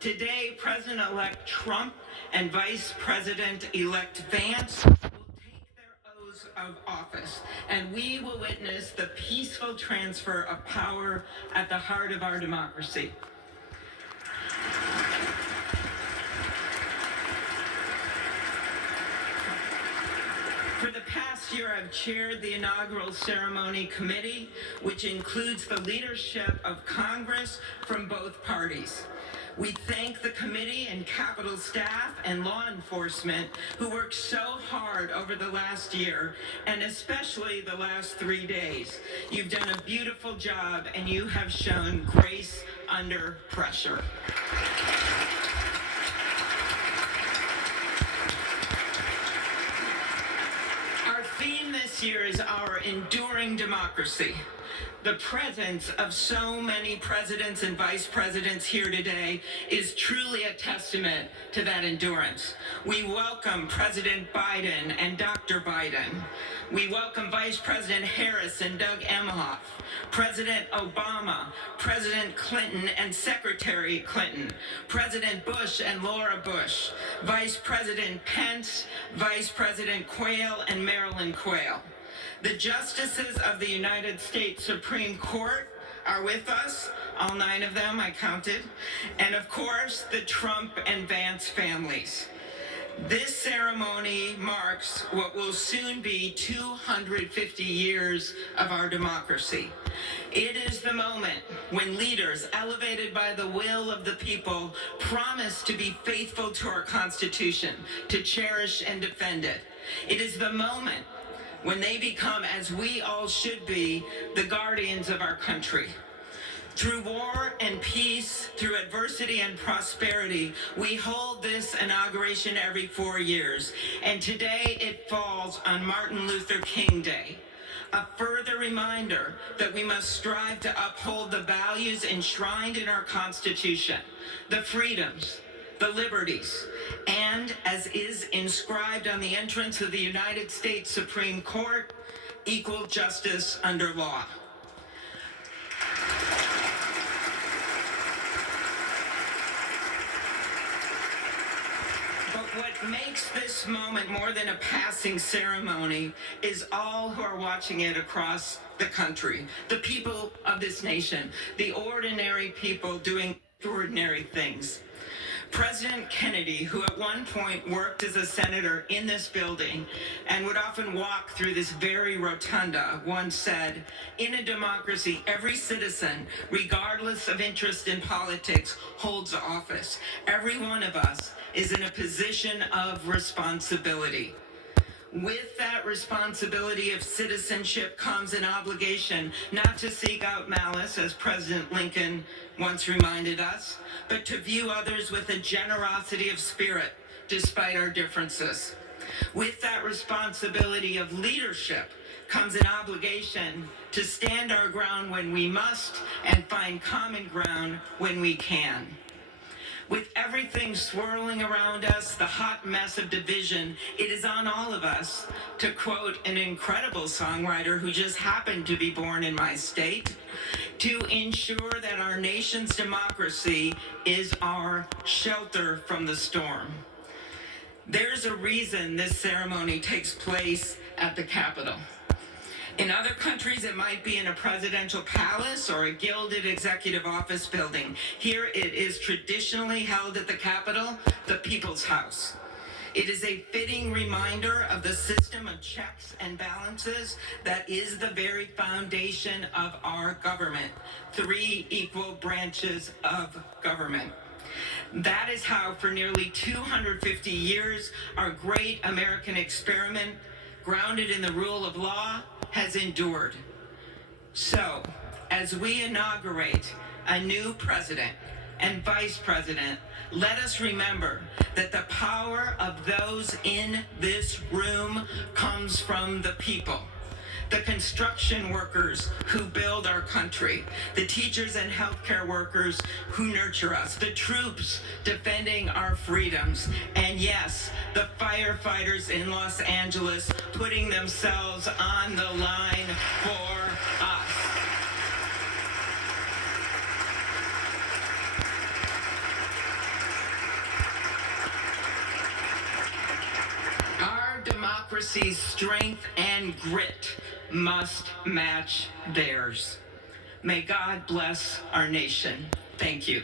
Today, President-elect Trump and Vice President-elect Vance will take their oaths of office, and we will witness the peaceful transfer of power at the heart of our democracy. For the past year, I've chaired the inaugural ceremony committee, which includes the leadership of Congress from both parties. We thank the committee and Capitol staff and law enforcement who worked so hard over the last year, and especially the last 3 days. You've done a beautiful job, and you have shown grace under pressure. Our theme this year is our enduring democracy. The presence of so many presidents and vice presidents here today is truly a testament to that endurance. We welcome President Biden and Dr. Biden. We welcome Vice President Harris and Doug Emhoff, President Obama, President Clinton and Secretary Clinton, President Bush and Laura Bush, Vice President Pence, Vice President Quayle and Marilyn Quayle. The justices of the United States Supreme Court are with us, all 9 of them, I counted, and of course, the Trump and Vance families. This ceremony marks what will soon be 250 years of our democracy. It is the moment when leaders, elevated by the will of the people, promise to be faithful to our Constitution, to cherish and defend it. It is the moment when they become, as we all should be, the guardians of our country. Through war and peace, through adversity and prosperity, we hold this inauguration every 4 years. And today it falls on Martin Luther King Day. A further reminder that we must strive to uphold the values enshrined in our Constitution, the freedoms, the liberties, and, as is inscribed on the entrance of the United States Supreme Court, equal justice under law. But what makes this moment more than a passing ceremony is all who are watching it across the country, the people of this nation, the ordinary people doing extraordinary things. President Kennedy, who at one point worked as a senator in this building and would often walk through this very rotunda, once said, "In a democracy, every citizen, regardless of interest in politics, holds office. Every one of us is in a position of responsibility." With that responsibility of citizenship comes an obligation not to seek out malice, as President Lincoln once reminded us, but to view others with a generosity of spirit despite our differences. With that responsibility of leadership comes an obligation to stand our ground when we must and find common ground when we can. With everything swirling around us, the hot mess of division, it is on all of us, to quote an incredible songwriter who just happened to be born in my state, to ensure that our nation's democracy is our shelter from the storm. There's a reason this ceremony takes place at the Capitol. In other countries, it might be in a presidential palace or a gilded executive office building. Here it is traditionally held at the Capitol, the People's House. It is a fitting reminder of the system of checks and balances that is the very foundation of our government. 3 equal branches of government. That is how, for nearly 250 years, our great American experiment, grounded in the rule of law, has endured. So, as we inaugurate a new president and vice president, let us remember that the power of those in this room comes from the people. The construction workers who build our country, the teachers and healthcare workers who nurture us, the troops defending our freedoms, and yes, the firefighters in Los Angeles putting themselves on the line for us. democracy's strength and grit must match theirs. May God bless our nation. Thank you.